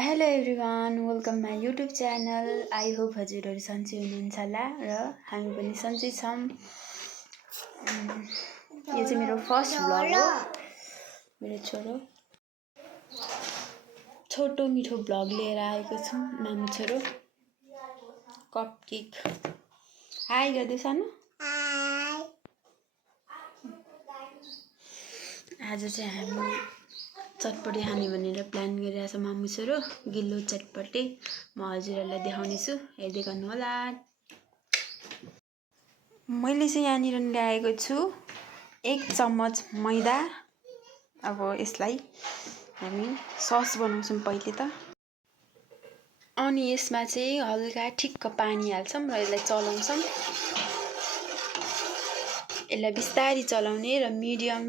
Hello everyone, welcome my YouTube channel. I hope हजुरहरू सन्चै हुनुहुन्छ होला र हामी पनि सन्चै छौँ। यो चाहिँ मेरो फर्स्ट भ्लग हो। मेरो छोटो मिठो भ्लग लिएर आएको छु। मामु छोरो कप केक हाई गर्दै सानो। आज चाहिँ हामी चटपटी खाने भनेर प्लान गरिरहेछ मामु छोरो। गिलो चटपटी म हजुरहरूलाई देखाउनेछु, हेर्दै गर्नु होला। मैले चाहिँ यहाँनिर ल्याएको छु 1 चम्मच मैदा। अब यसलाई हामी सस बनाउँछौँ पहिले त। अनि यसमा चाहिँ हल्का ठिक्क पानी हाल्छौँ र यसलाई चलाउँछौँ। यसलाई बिस्तारै चलाउने र मिडियम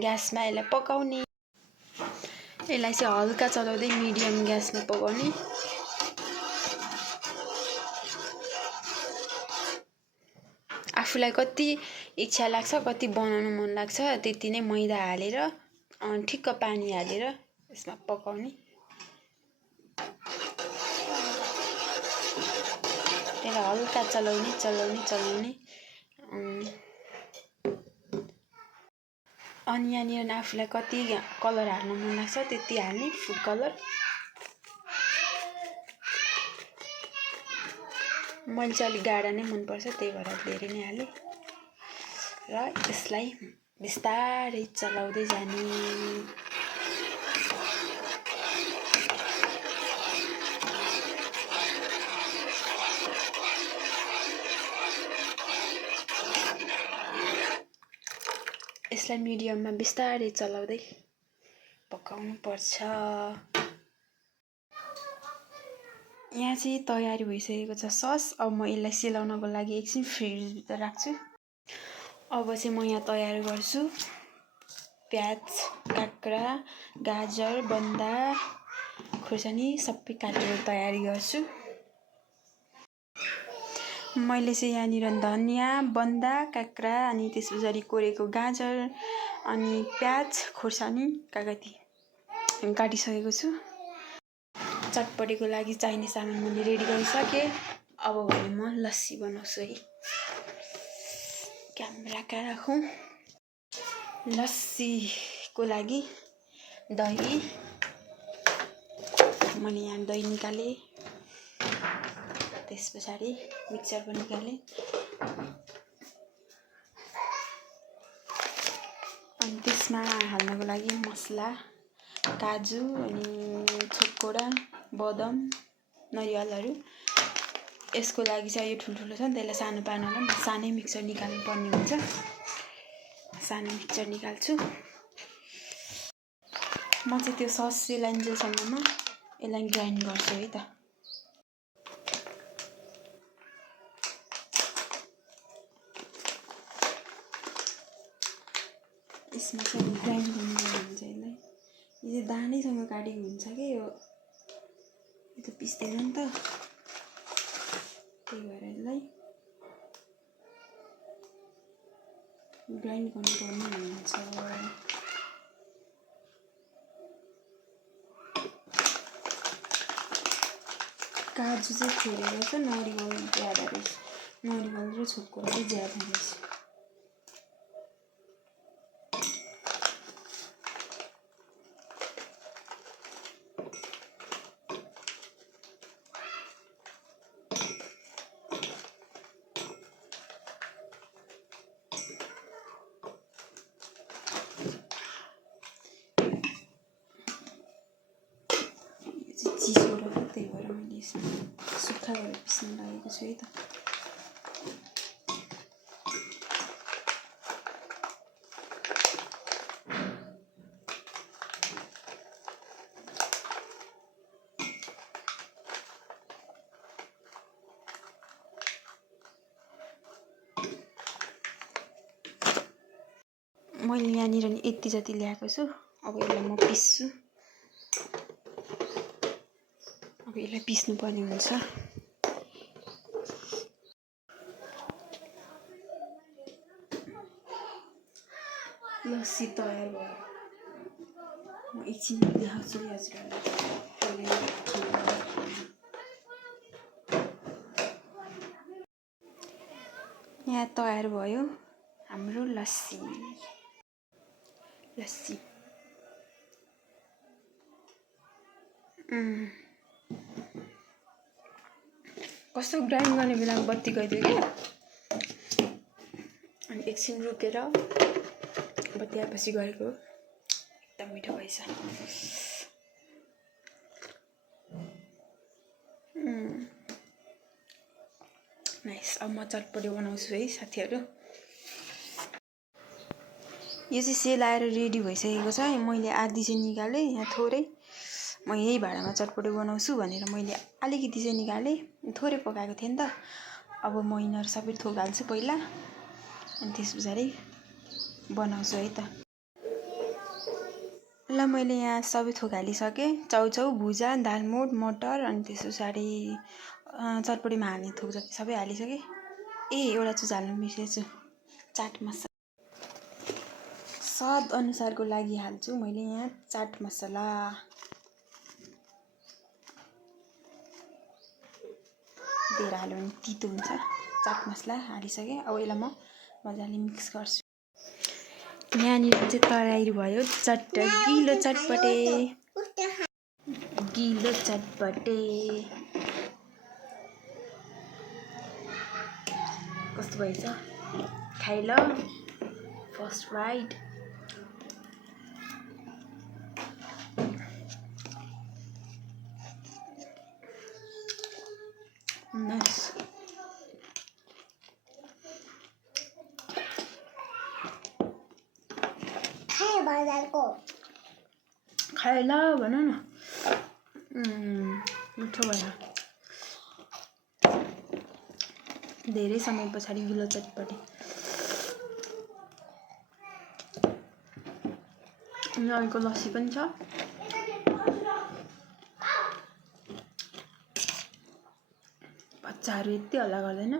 ग्यासमा यसलाई पकाउने। यसलाई चाहिँ हल्का चलाउँदै मिडियम ग्यासमा पकाउने। आफूलाई कति इच्छा लाग्छ, कति बनाउन मन लाग्छ त्यति नै मैदा हालेर ठिक्क पानी हालेर यसमा पकाउने। त्यसलाई हल्का चलाउने। अनि यहाँनिर आफूलाई कति कलर हाल्न मन लाग्छ त्यति हाल्ने, फुड कलर। मैले चाहिँ अलिक गाढा नै मनपर्छ, त्यही भएर धेरै नै हालेँ। र यसलाई बिस्तारै चलाउँदै जाने। यसलाई मिडियममा बिस्तारै चलाउँदै पकाउनु पर्छ। यहाँ चाहिँ तयारी भइसकेको छ सस। अब म यसलाई सेलाउनको लागि एकछिन फ्रिजमा राख्छु। अब चाहिँ म यहाँ तयार गर्छु प्याज, काँक्रा, गाजर, बन्दा, खुर्सानी सबै काटेर तयारी गर्छु। मैले चाहिँ यहाँनिर धनियाँ, बन्दा, काँक्रा अनि त्यसपछि कोरेको गाजर अनि प्याज, खुर्सानी काटिसकेको छु। चटपटीको लागि चाहिने सामान मैले रेडी गरिसकेँ। अब भने म लस्सी बनाउँछु है। क्यामेरा कहाँ राखौँ। लस्सीको लागि दही, मैले यहाँ दही निकालेँ। त्यस पछाडि मिक्सर पनि निकालेँ। अनि त्यसमा हाल्नको लागि मसला, काजु अनि छोटकोडा, बदाम, नरिवलहरू। यसको लागि चाहिँ यो ठुल्ठुलो छ नि, त्यसलाई सानो पार्नलाई म सानै मिक्सर निकाल्नु पर्ने हुन्छ। सानो मिक्सर निकाल्छु। म चाहिँ त्यो सस सेलाइन्जेलसम्ममा यसलाई ग्राइन्ड गर्छु है त। यसमा चाहिँ ग्राइन्ड गर्नुपर्ने हुन्छ। यसलाई यो चाहिँ दानैसँग काटेको हुन्छ कि यो त पिस्दैन नि त, त्यही भएर यसलाई ग्राइन्ड गर्नुपर्ने हुन्छ। काजु चाहिँ थोरै रहेछ, नरिवल ज्यादा रहेछ। नरिवल र छोटकोडा चाहिँ ज्यादा रहेछ। चिसो रहेछ, त्यही भएर मैले सुक्खा गरेर पिस्न लागेको छु है त। मैले यहाँनिर यति जति ल्याएको छु। अब यसलाई म पिस्छु। अब यसलाई पिस्नुपर्ने हुन्छ। लस्सी तयार भयो। म एकछिन देखाउँछु हजुरहरूलाई। यहाँ तयार भयो हाम्रो लस्सी। कस्तो ग्राइन्ड गर्ने बेलामा बत्ती गइदियो क्या, अनि एकछिन रोकेर बत्ती आएपछि गरेको एकदम मिठो भएछ। नाइस। अब म चटपटे बनाउँछु है साथीहरू। यो चाहिँ सेल आएर रेडी भइसकेको छ। मैले आधी चाहिँ निकालेँ, यहाँ थोरै म यही भाँडामा चटपटे बनाउँछु भनेर मैले अलिकति चाहिँ निकालेँ, थोरै पकाएको थिएँ नि त। अब म यिनीहरू सबै थोक हाल्छु पहिला, अनि त्यस पछाडि बनाउँछु है त। ल मैले यहाँ सबै थोक हालिसकेँ। चाउचाउ, भुजा, दालमोठ, मटर, अनि त्यस पछाडि चटपटीमा हाल्ने थोक जति सबै हालिसकेँ। एउटा चिज हाल्नु बिर्सेछु, चाट मसला। स्वाद अनुसारको लागि हाल्छु मैले यहाँ चाट मसला। धेरै हाल्यो भने तितो हुन्छ। चाट मसला हालिसकेँ। अब यसलाई म मजाले मिक्स गर्छु। यहाँनिर चाहिँ तयारी भयो गिलो चटपटे। कस्तो भएछ खाइ ल, फर्स्ट राइड। नाइस। खाइ ल भन न, मिठो भयो। धेरै समय पछाडि गिलो चटपटे। यहाँको लस्सी पनि छ। बच्चाहरू यति हल्ला गर्दैन।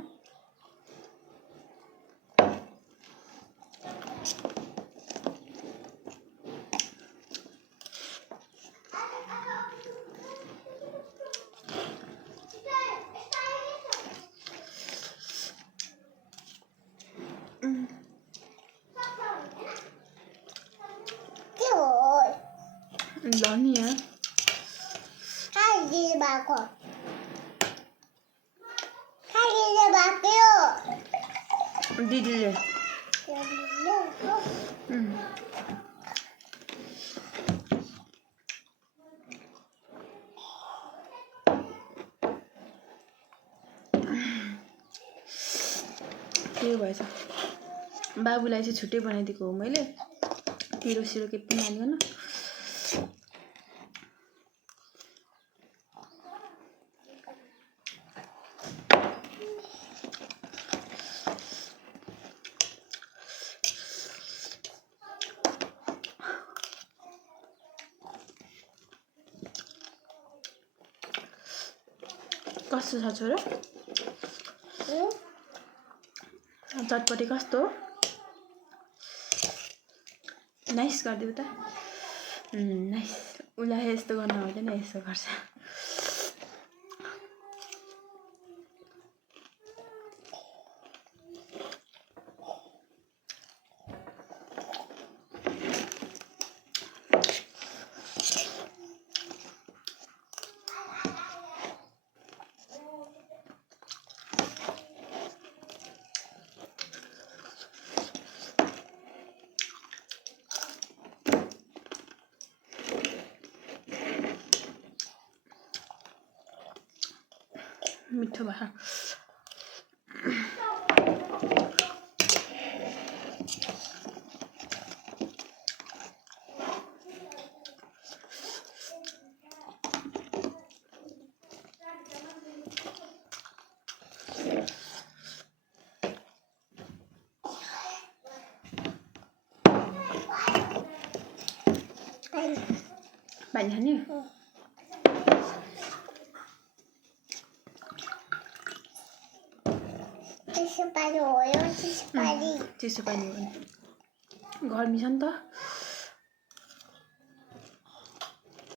Lani ya. Hadi bakalım. Hadi bakıyor. Didili. के भएछ बाबुलाई चाहिँ छुट्टै बनाइदिएको हो मैले। पिरो सिरो के पनि हाल्दैन। कस्तो छ छोरा? चटपटे कस्तो? नाइस गरिदिऊ त। नाइस। उसलाई यस्तो गर्न आउँदैन, यस्तो गर्छ। मिठो भयो। Bạn nhắn nhỉ? चिसो पानी हो यो, चिसो पानी। चिसो पानी हो नि, गर्मी छ नि त।